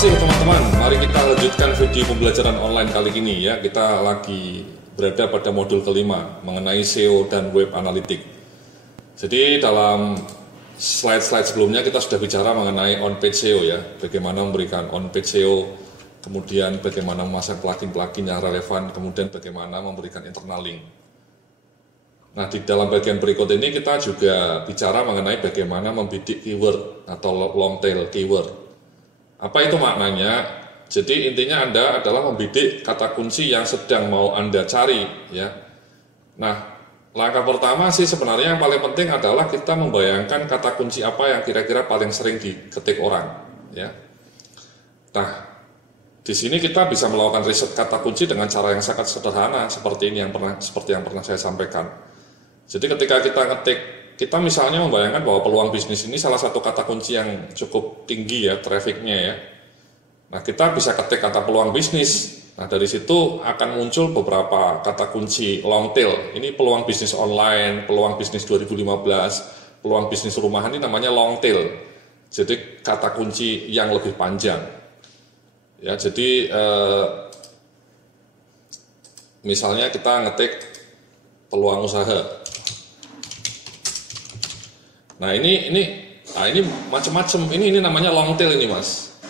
kasih teman-teman. Mari kita lanjutkan video pembelajaran online kali ini ya. Kita lagi berada pada modul kelima mengenai SEO dan web analytics. Jadi dalam slide-slide sebelumnya kita sudah bicara mengenai on-page SEO ya. Bagaimana memberikan on-page SEO, kemudian bagaimana memasang plugin-plugin yang relevan, kemudian bagaimana memberikan internal link. Nah, di dalam bagian berikut ini kita juga bicara mengenai bagaimana membidik keyword atau long tail keyword. Apa itu maknanya? Jadi intinya Anda adalah membidik kata kunci yang sedang mau Anda cari ya. Nah, langkah pertama sih sebenarnya yang paling penting adalah kita membayangkan kata kunci apa yang kira-kira paling sering diketik orang ya. Nah, di sini kita bisa melakukan riset kata kunci dengan cara yang sangat sederhana seperti ini yang pernah saya sampaikan. Jadi ketika kita ngetik, kita misalnya membayangkan bahwa peluang bisnis ini salah satu kata kunci yang cukup tinggi ya, trafficnya ya. Nah, kita bisa ketik kata peluang bisnis. Nah, dari situ akan muncul beberapa kata kunci long tail. Ini peluang bisnis online, peluang bisnis 2015, peluang bisnis rumahan, ini namanya long tail. Jadi kata kunci yang lebih panjang. Ya, jadi misalnya kita ngetik peluang usaha. Nah, ini macam-macam. Ini namanya long tail ini, Mas.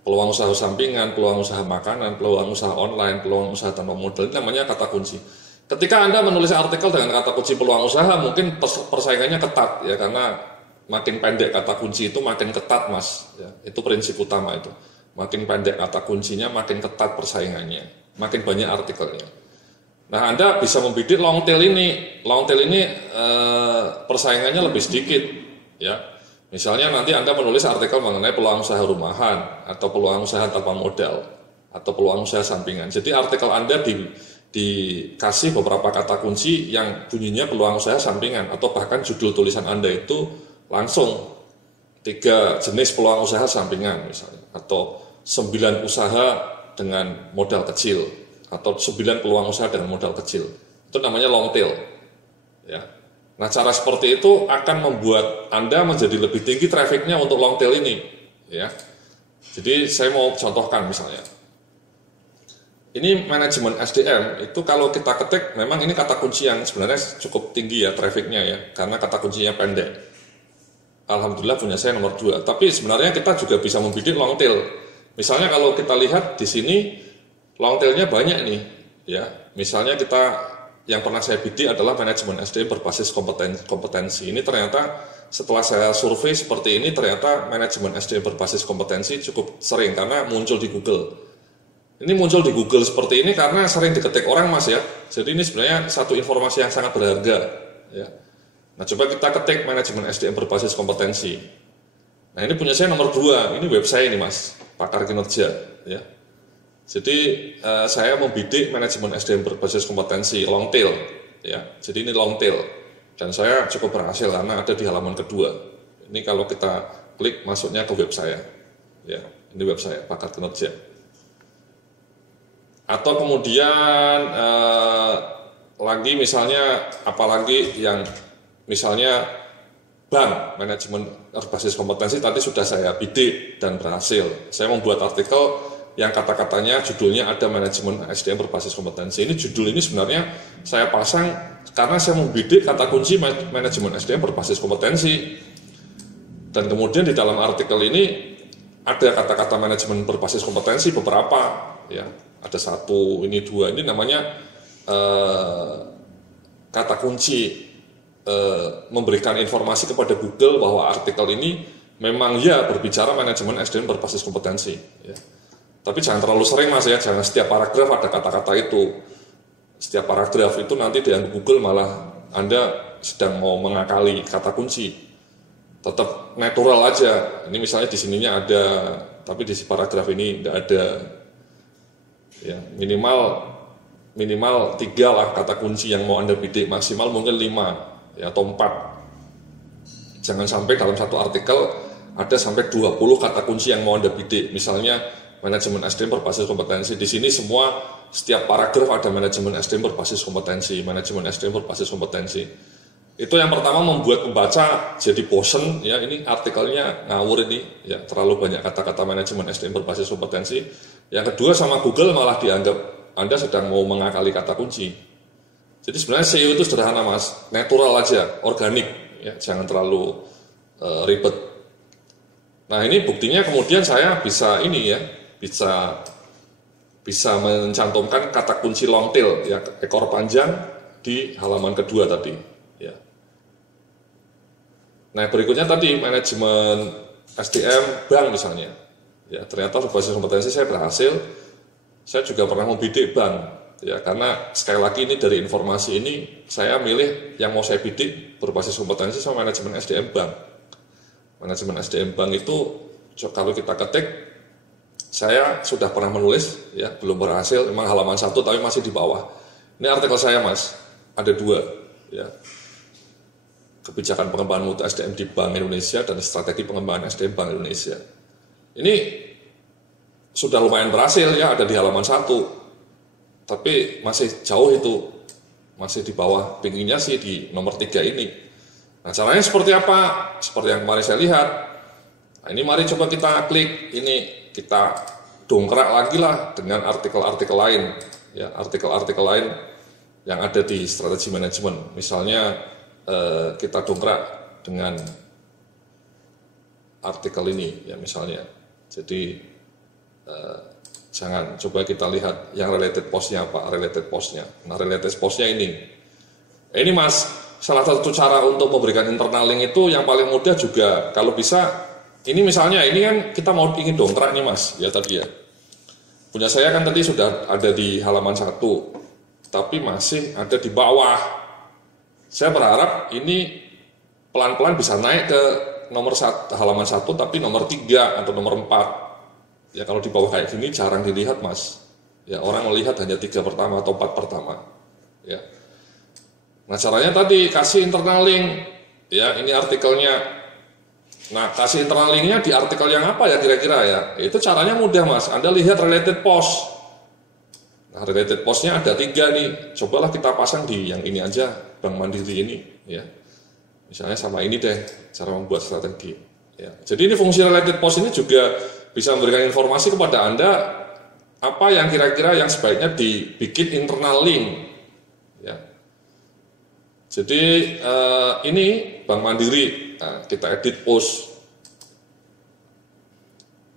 Peluang usaha sampingan, peluang usaha makanan, peluang usaha online, peluang usaha tanpa modal, ini namanya kata kunci. Ketika Anda menulis artikel dengan kata kunci peluang usaha, mungkin persaingannya ketat ya, karena makin pendek kata kunci itu makin ketat, Mas. Ya, itu prinsip utama itu. Makin pendek kata kuncinya, makin ketat persaingannya, makin banyak artikelnya. Nah, Anda bisa membidik long tail ini. Long tail ini persaingannya lebih sedikit ya. Misalnya nanti Anda menulis artikel mengenai peluang usaha rumahan atau peluang usaha tanpa modal atau peluang usaha sampingan. Jadi artikel Anda dikasih beberapa kata kunci yang bunyinya peluang usaha sampingan, atau bahkan judul tulisan Anda itu langsung 3 jenis peluang usaha sampingan misalnya, atau 9 usaha dengan modal kecil, atau 9 peluang usaha dengan modal kecil. Itu namanya long tail ya. Nah, cara seperti itu akan membuat Anda menjadi lebih tinggi trafficnya untuk long tail ini ya. Jadi saya mau contohkan misalnya, ini manajemen SDM itu kalau kita ketik, memang ini kata kunci yang sebenarnya cukup tinggi ya trafficnya ya, karena kata kuncinya pendek. Alhamdulillah punya saya nomor 2. Tapi sebenarnya kita juga bisa membidik long tail. Misalnya kalau kita lihat di sini long tailnya banyak nih ya. Misalnya yang pernah saya bidik adalah manajemen SDM berbasis kompetensi. Ini ternyata setelah saya survei seperti ini, ternyata manajemen SDM berbasis kompetensi cukup sering karena muncul di Google. Ini muncul di Google seperti ini karena sering diketik orang, Mas ya. Jadi ini sebenarnya satu informasi yang sangat berharga ya. Nah, coba kita ketik manajemen SDM berbasis kompetensi. Nah, ini punya saya nomor 2. Ini web saya ini, Mas, Pakar Kinerja ya. Jadi saya membidik manajemen SDM berbasis kompetensi long tail ya. Jadi ini long tail dan saya cukup berhasil karena ada di halaman kedua. Ini kalau kita klik masuknya ke web saya ya. Ini web saya Pakar Kinerja. Atau kemudian lagi misalnya apalagi yang misalnya bank manajemen berbasis kompetensi tadi sudah saya bidik dan berhasil. Saya membuat artikel yang kata-katanya judulnya ada manajemen SDM berbasis kompetensi. Ini judul ini sebenarnya saya pasang karena saya membidik kata kunci manajemen SDM berbasis kompetensi. Dan kemudian di dalam artikel ini ada kata-kata manajemen berbasis kompetensi beberapa ya. Ada 1, ini 2. Ini namanya kata kunci memberikan informasi kepada Google bahwa artikel ini memang ya berbicara manajemen SDM berbasis kompetensi ya. Tapi jangan terlalu sering, Mas ya, jangan setiap paragraf ada kata-kata itu. Setiap paragraf itu nanti di Google malah Anda sedang mau mengakali kata kunci. Tetap natural aja. Ini misalnya di sininya ada, tapi di paragraf ini tidak ada. Ya, minimal 3 lah kata kunci yang mau Anda bidik, maksimal mungkin 5 ya, atau 4. Jangan sampai dalam satu artikel ada sampai 20 kata kunci yang mau Anda bidik. Misalnya manajemen SDM berbasis kompetensi. Di sini setiap paragraf ada manajemen SDM berbasis kompetensi, manajemen SDM berbasis kompetensi. Itu yang pertama membuat pembaca jadi bosen, ya ini artikelnya ngawur ini, ya terlalu banyak kata-kata manajemen SDM berbasis kompetensi. Yang kedua sama Google malah dianggap Anda sedang mau mengakali kata kunci. Jadi sebenarnya SEO itu sederhana mas, natural aja, organik, ya jangan terlalu ribet. Nah ini buktinya kemudian saya bisa ini ya, bisa mencantumkan kata kunci long tail, ya ekor panjang di halaman kedua tadi. Ya. Nah berikutnya tadi manajemen SDM bank misalnya, ya ternyata berbasis kompetensi saya berhasil. Saya juga pernah membidik bank, ya karena sekali lagi ini dari informasi ini saya milih yang mau saya bidik berbasis kompetensi sama manajemen SDM bank. Manajemen SDM bank itu kalau kita ketik, saya sudah pernah menulis, ya belum berhasil, memang halaman 1 tapi masih di bawah. Ini artikel saya mas, ada 2, ya. Kebijakan pengembangan mutu SDM di Bank Indonesia dan strategi pengembangan SDM Bank Indonesia. Ini sudah lumayan berhasil ya, ada di halaman 1, tapi masih jauh itu, masih di bawah, pinggirnya sih di nomor 3 ini. Nah caranya seperti apa? Seperti yang kemarin saya lihat. Nah, ini mari coba kita klik, ini kita dongkrak lagi lah dengan artikel-artikel lain, ya artikel-artikel lain yang ada di strategi manajemen. Misalnya kita dongkrak dengan artikel ini ya misalnya. Jadi jangan, coba kita lihat yang related postnya apa, related postnya. Nah related postnya ini mas, salah satu cara untuk memberikan internal link itu yang paling mudah juga kalau bisa. Ini misalnya ini kan kita mau ingin dongkrak nih mas, ya tadi ya. Punya saya kan tadi sudah ada di halaman 1, tapi masih ada di bawah. Saya berharap ini pelan-pelan bisa naik ke nomor 1, halaman 1 tapi nomor 3 atau nomor 4. Ya kalau di bawah kayak gini jarang dilihat mas. Ya orang melihat hanya 3 pertama atau 4 pertama. Ya. Nah caranya tadi kasih internal link. Ya ini artikelnya. Nah kasih internal linknya di artikel yang apa ya kira-kira ya. Itu caranya mudah mas. Anda lihat related post. Nah, related postnya ada 3 nih. Cobalah kita pasang di yang ini aja, Bank Mandiri ini, ya. Misalnya sama ini deh, cara membuat strategi. Ya. Jadi ini fungsi related post ini juga bisa memberikan informasi kepada Anda apa yang kira-kira yang sebaiknya dibikin internal link. Ya. Jadi ini Bank Mandiri, nah, kita edit post.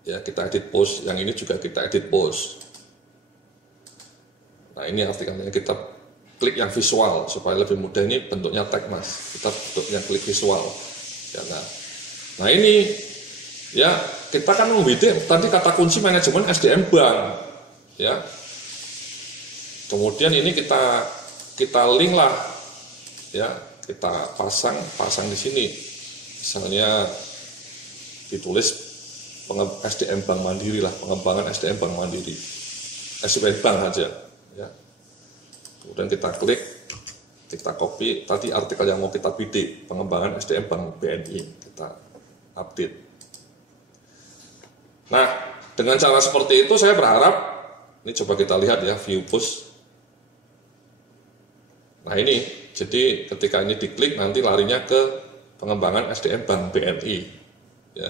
Ya, kita edit post. Yang ini juga kita edit post. Nah ini artikelnya kita klik yang visual supaya lebih mudah, ini bentuknya tag mas, kita bentuknya klik visual. Ya, nah ini ya kita kan membidik tadi kata kunci manajemen SDM bank, ya. Kemudian ini kita link lah, ya kita pasang di sini, misalnya ditulis SDM Bank Mandiri lah, pengembangan SDM Bank Mandiri, SDM Bank aja. Ya. Kemudian kita klik, kita copy tadi artikel yang mau kita bidik, pengembangan SDM Bank BNI, kita update. Nah dengan cara seperti itu saya berharap, ini coba kita lihat ya view post. Nah ini jadi ketika ini diklik nanti larinya ke pengembangan SDM Bank BNI, ya.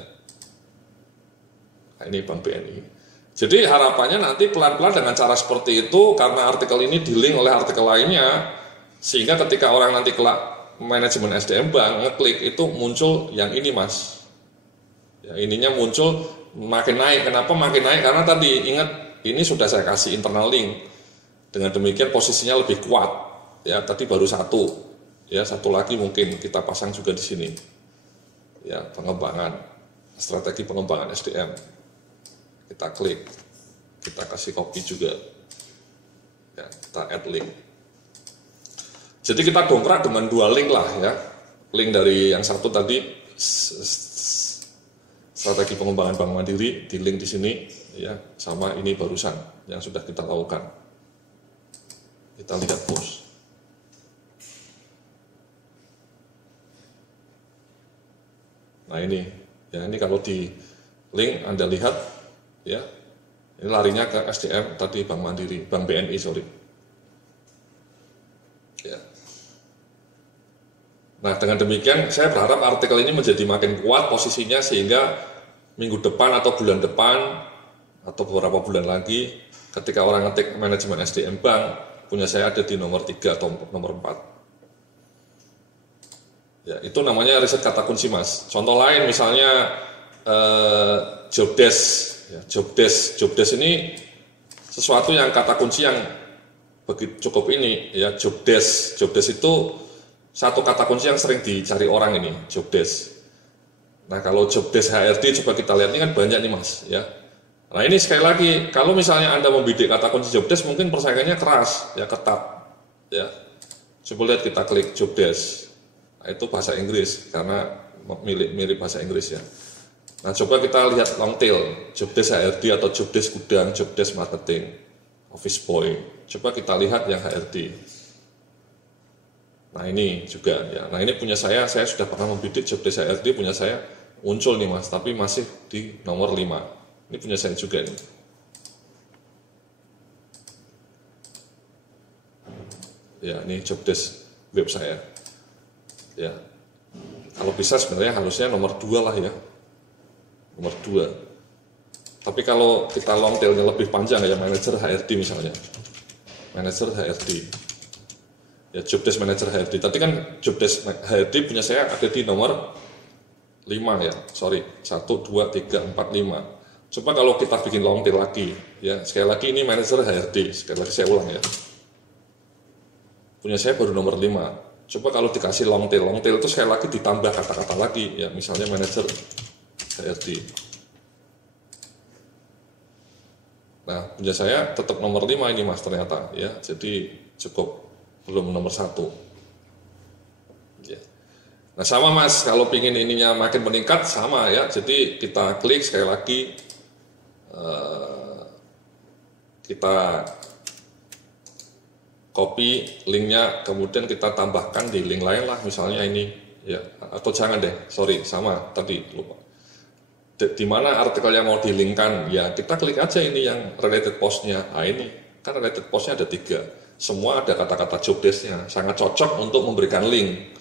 Nah ini Bank BNI. Jadi harapannya nanti pelan-pelan dengan cara seperti itu, karena artikel ini di-link oleh artikel lainnya, sehingga ketika orang nanti kelak manajemen SDM bank ngeklik itu muncul yang ini mas. Ya, ininya muncul makin naik. Kenapa makin naik? Karena tadi ingat ini sudah saya kasih internal link. Dengan demikian posisinya lebih kuat. Ya tadi baru 1. Ya 1 lagi mungkin kita pasang juga di sini. Ya pengembangan strategi pengembangan SDM. Kita klik, kita kasih copy juga, ya, kita add link. Jadi kita dongkrak dengan 2 link lah ya, link dari yang 1 tadi strategi pengembangan Bank Mandiri di link di sini, ya, sama ini barusan yang sudah kita lakukan. Kita lihat post. Nah ini, ya ini kalau di link Anda lihat. Ya, ini larinya ke SDM tadi Bank Mandiri, Bank BNI sorry. Ya. Nah, dengan demikian saya berharap artikel ini menjadi makin kuat posisinya sehingga minggu depan atau bulan depan atau beberapa bulan lagi ketika orang ngetik manajemen SDM bank, punya saya ada di nomor 3 atau nomor 4. Ya, itu namanya riset kata kunci, Mas. Contoh lain misalnya job desk, ya, job desk ini sesuatu yang kata kunci yang begitu cukup ini, ya, job desk itu satu kata kunci yang sering dicari orang ini, job desk. Nah, kalau job desk HRD coba kita lihat, ini kan banyak nih, Mas, ya. Nah, ini sekali lagi, kalau misalnya Anda membidik kata kunci job desk, mungkin persaingannya keras, ya, ketat, ya. Coba lihat, kita klik job desk. Nah, itu bahasa Inggris karena mirip bahasa Inggris, ya. Nah, coba kita lihat long tail, job desk HRD atau job desk gudang, job desk marketing, office boy. Coba kita lihat yang HRD. Nah, ini juga, ya. Nah, ini punya saya sudah pernah membidik job desk HRD, punya saya muncul nih, Mas, tapi masih di nomor 5. Ini punya saya juga nih. Ya, ini job desk web saya. Ya. Kalau bisa sebenarnya harusnya nomor 2 lah, ya. Nomor 2. Tapi kalau kita long tailnya lebih panjang, ya, manager HRD misalnya. Manager HRD. Ya, job desk manager HRD. Tadi kan job desk HRD punya saya ada di nomor 5, ya. Sorry, 1, 2, 3, 4, 5. Coba kalau kita bikin long tail lagi, ya. Sekali lagi ini manager HRD. Sekali lagi saya ulang, ya. Punya saya baru nomor 5. Coba kalau dikasih long tail itu sekali lagi ditambah kata-kata lagi, ya. Misalnya manager HRD. Nah, punya saya tetap nomor 5 ini, Mas, ternyata, ya. Jadi cukup, belum nomor 1. Ya. Nah, sama, Mas, kalau pingin ininya makin meningkat, sama, ya. Jadi kita klik sekali lagi, kita copy linknya, kemudian kita tambahkan di link lain lah, misalnya ini, ya. Atau jangan deh, sorry, sama tadi lupa. Di mana artikel yang mau dilingkan, ya kita klik aja ini yang related post-nya. Nah, ini kan related post-nya ada 3, semua ada kata-kata job desk-nya, sangat cocok untuk memberikan link.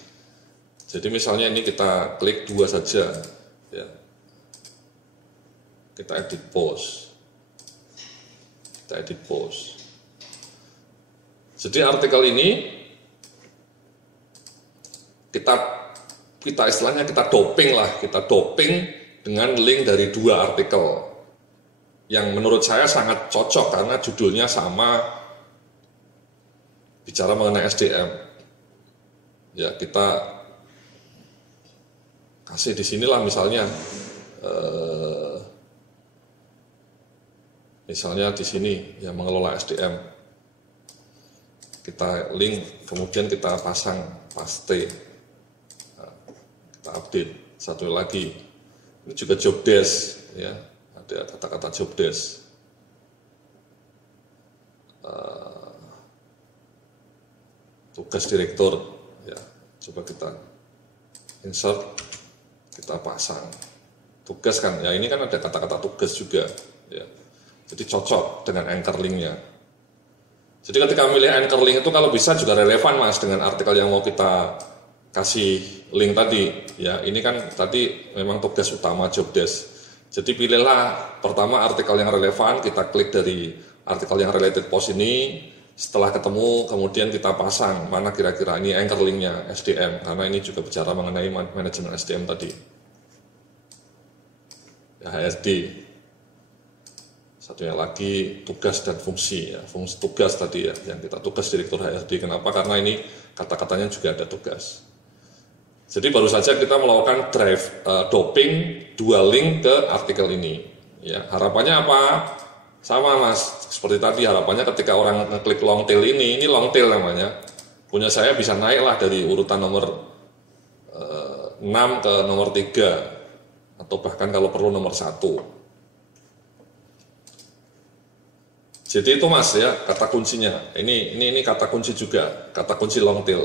Jadi misalnya ini kita klik 2 saja, ya. Kita edit post, jadi artikel ini kita istilahnya kita doping dengan link dari 2 artikel yang menurut saya sangat cocok karena judulnya sama, bicara mengenai SDM. Ya, kita kasih di sinilah misalnya di sini, ya, mengelola SDM. Kita link, kemudian kita pasang, paste, nah, kita update. Satu lagi, ini juga job desk, ya, ada kata-kata job desk. Tugas direktur, ya, coba kita insert, kita pasang. Tugas kan, ya, ini kan ada kata-kata tugas juga, ya. Jadi cocok dengan anchor linknya. Jadi ketika milih anchor link itu kalau bisa juga relevan, Mas, dengan artikel yang mau kita kasih link tadi. Ya, ini kan tadi memang tugas utama job desk. Jadi pilihlah pertama artikel yang relevan, kita klik dari artikel yang related post ini. Setelah ketemu, kemudian kita pasang mana kira-kira ini anchor linknya SDM, karena ini juga bicara mengenai manajemen SDM tadi. Ya, HRD. Satunya lagi tugas dan fungsi, ya. Fungsi tugas tadi, ya, yang kita tugas direktur HRD. Kenapa? Karena ini kata-katanya juga ada tugas. Jadi baru saja kita melakukan doping 2 link ke artikel ini. Ya, harapannya apa? Sama, Mas, seperti tadi harapannya ketika orang ngeklik long tail ini long tail namanya. Punya saya bisa naik lah dari urutan nomor 6 ke nomor 3 atau bahkan kalau perlu nomor 1. Jadi itu, Mas, ya, kata kuncinya. Ini kata kunci juga, kata kunci long tail.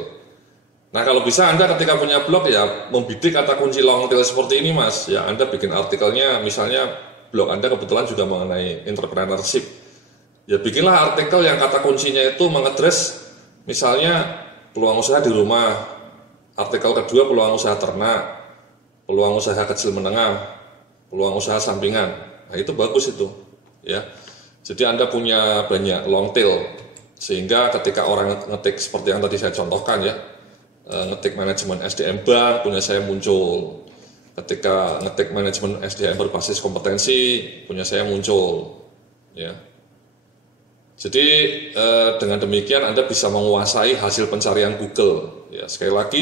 Nah, kalau bisa Anda ketika punya blog, ya, membidik kata kunci long tail seperti ini, Mas. Ya, Anda bikin artikelnya, misalnya blog Anda kebetulan juga mengenai entrepreneurship. Ya, bikinlah artikel yang kata kuncinya itu mengadres misalnya peluang usaha di rumah, Artikel kedua, peluang usaha ternak, peluang usaha kecil menengah, peluang usaha sampingan. Nah, itu bagus itu, ya. Jadi Anda punya banyak long tail, sehingga ketika orang ngetik seperti yang tadi saya contohkan ya, ngetik manajemen SDM bank, punya saya muncul. Ketika ngetik manajemen SDM berbasis kompetensi, punya saya muncul, ya. Jadi dengan demikian Anda bisa menguasai hasil pencarian Google. Ya, sekali lagi,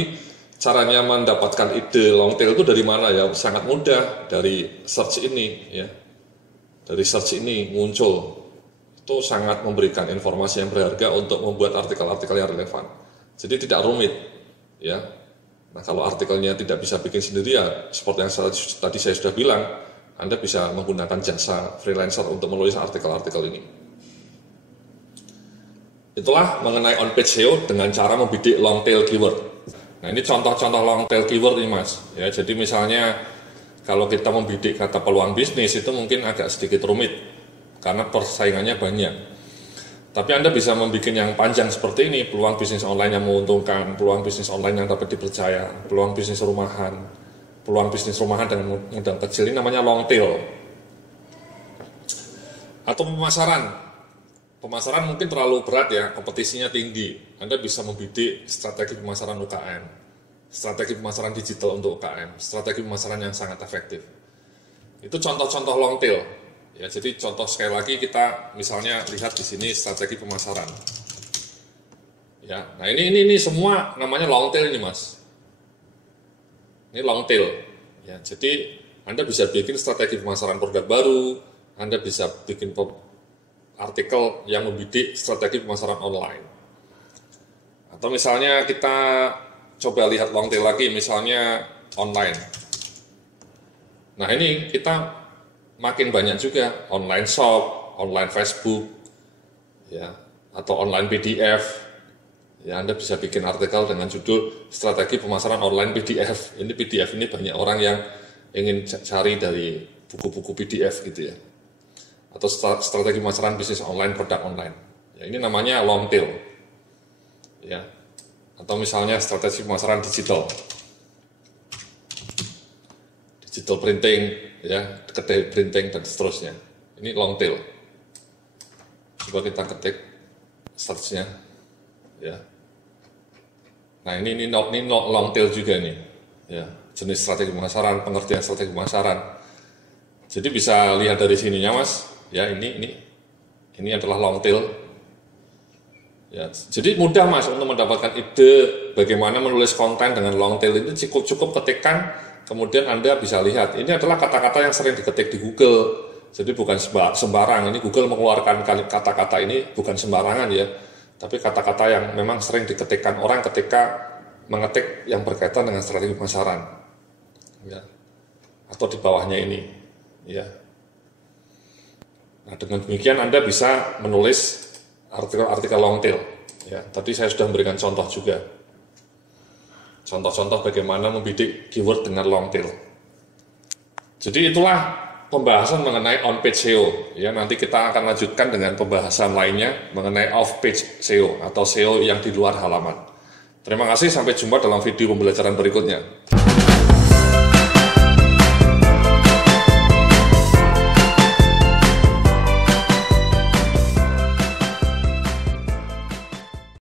caranya mendapatkan ide long tail itu dari mana ya? Sangat mudah, dari search ini, ya. Dari search ini muncul. Itu sangat memberikan informasi yang berharga untuk membuat artikel-artikel yang relevan. Jadi tidak rumit, ya. Nah, kalau artikelnya tidak bisa bikin sendiri ya, seperti yang tadi saya sudah bilang, Anda bisa menggunakan jasa freelancer untuk menulis artikel-artikel ini. Itulah mengenai on-page SEO dengan cara membidik long tail keyword. Nah, ini contoh-contoh long tail keyword ini, Mas. Ya, jadi misalnya kalau kita membidik kata peluang bisnis itu mungkin agak sedikit rumit karena persaingannya banyak. Tapi Anda bisa membuat yang panjang seperti ini, peluang bisnis online yang menguntungkan, peluang bisnis online yang dapat dipercaya, peluang bisnis rumahan dengan modal kecil, ini namanya long tail. Atau pemasaran mungkin terlalu berat ya, kompetisinya tinggi. Anda bisa membidik strategi pemasaran UKM, strategi pemasaran digital untuk UKM, strategi pemasaran yang sangat efektif. Itu contoh-contoh long tail. Ya, jadi contoh sekali lagi kita misalnya lihat di sini strategi pemasaran. Ya, nah ini semua namanya long tail ini, Mas. Ini long tail. Ya, jadi Anda bisa bikin strategi pemasaran produk baru, Anda bisa bikin artikel yang membidik strategi pemasaran online. Atau misalnya kita coba lihat long tail lagi, misalnya online. Nah, ini kita makin banyak juga online shop, online Facebook, ya, atau online PDF. Ya, Anda bisa bikin artikel dengan judul strategi pemasaran online PDF. Ini PDF ini banyak orang yang ingin cari dari buku-buku PDF gitu ya. Atau strategi pemasaran bisnis online, produk online. Ya, ini namanya long tail. Ya. Atau misalnya strategi pemasaran digital. Digital printing, ya, kedai printing dan seterusnya. Ini long tail. Coba kita ketik search-nya, ya. Nah, ini long tail juga nih, ya. Jenis strategi pemasaran, pengertian strategi pemasaran. Jadi bisa lihat dari sininya, Mas. Ya, ini adalah long tail. Ya, jadi mudah, Mas, untuk mendapatkan ide bagaimana menulis konten dengan long tail itu cukup ketikkan. Kemudian Anda bisa lihat, ini adalah kata-kata yang sering diketik di Google. Jadi bukan sembarang, ini Google mengeluarkan kata-kata ini bukan sembarangan ya. Tapi kata-kata yang memang sering diketikkan orang ketika mengetik yang berkaitan dengan strategi pemasaran. Ya. Atau di bawahnya ini. Ya. Nah, dengan demikian Anda bisa menulis artikel-artikel long tail. Ya. Tadi saya sudah memberikan contoh juga. Contoh-contoh bagaimana membidik keyword dengan long tail. Jadi itulah pembahasan mengenai on-page SEO. Ya, nanti kita akan lanjutkan dengan pembahasan lainnya mengenai off-page SEO atau SEO yang di luar halaman. Terima kasih, sampai jumpa dalam video pembelajaran berikutnya.